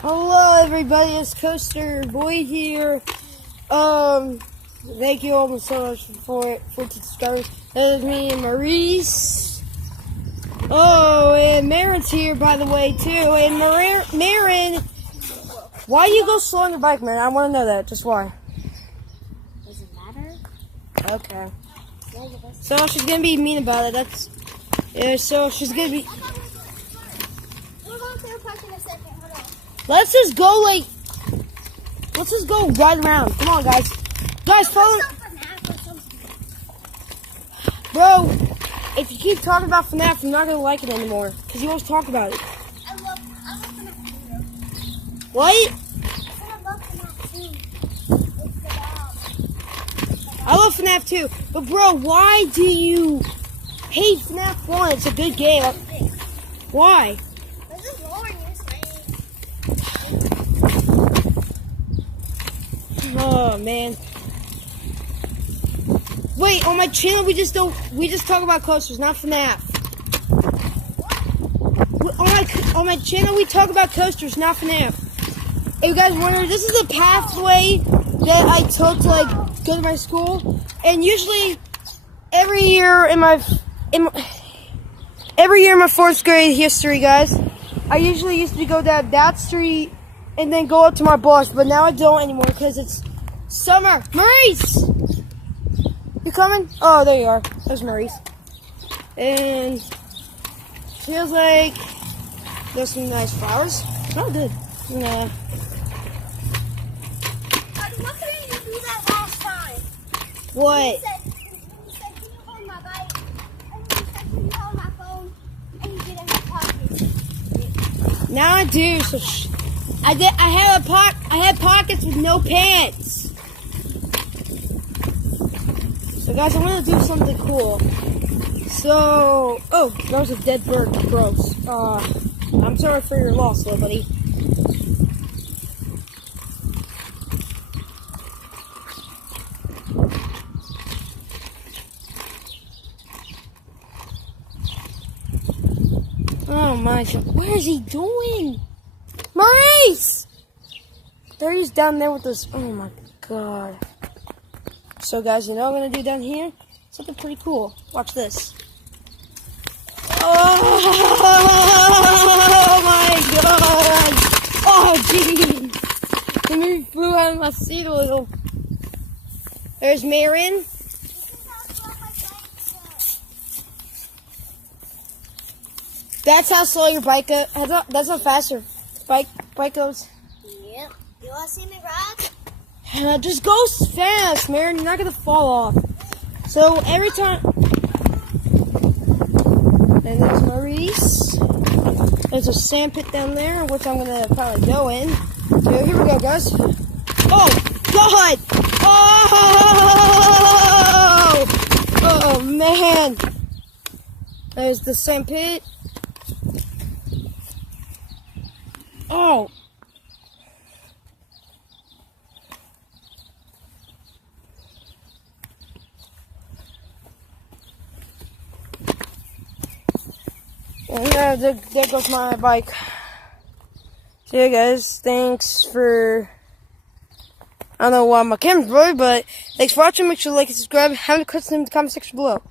Hello everybody, it's Coaster Boy here. Thank you all so much for subscribing. That is me and Maurice. Oh, and Marin's here by the way too. And Marin, why you go slow on your bike, man? I want to know that. Just why? Does it matter? Okay. So she's gonna be mean about it. So she's gonna be. We're going to the park in a second. Hold on. Let's just go right around. Come on, guys. Guys, follow. Bro, if you keep talking about FNAF, I'm not gonna like it anymore. Because you always talk about it. I love FNAF. What? I love FNAF too. It's the bomb. I love FNAF too. But bro, why do you hate FNAF 1? It's a good game. Why? This is lowering your screen. Oh man. Wait, on my channel we just talk about coasters, not FNAF. On my channel we talk about coasters, not FNAF. If you guys wonder, this is a pathway that I took to go to my school, and usually every year in my 4th grade history, guys, I usually used to go down that street and then go up to my bus, but now I don't anymore because it's summer. Maurice! You coming? Oh, there you are. There's Maurice. And feels like there's some nice flowers. Oh, good. Nah. What did you do that last time? What? You said, can you hold my bike? And you said, can you hold my phone? And you didn't have pockets. Now I do. So I had pockets with no pants. So guys, I'm gonna do something cool. So, oh, that was a dead bird. Gross. I'm sorry for your loss, little buddy. Oh my God, where is he going? Maurice! There he's down there with us. Oh my God. So guys, you know what I'm gonna do down here? Something pretty cool. Watch this. Oh my God! Oh geez! The movie flew out of my seat a little. There's Marin. That's how slow your bike goes. That's how fast your bike goes. Yep. You want to see me ride? Just go fast, Marin. You're not gonna fall off. So every time. And there's Maurice. There's a sand pit down there, which I'm gonna probably go in. So here we go, guys. Oh God! Oh man! There's the sand pit. Oh! And there goes my bike. So yeah, guys, thanks for, I don't know why my camera's blurry, but thanks for watching. Make sure to like and subscribe. Have any questions in the comment section below.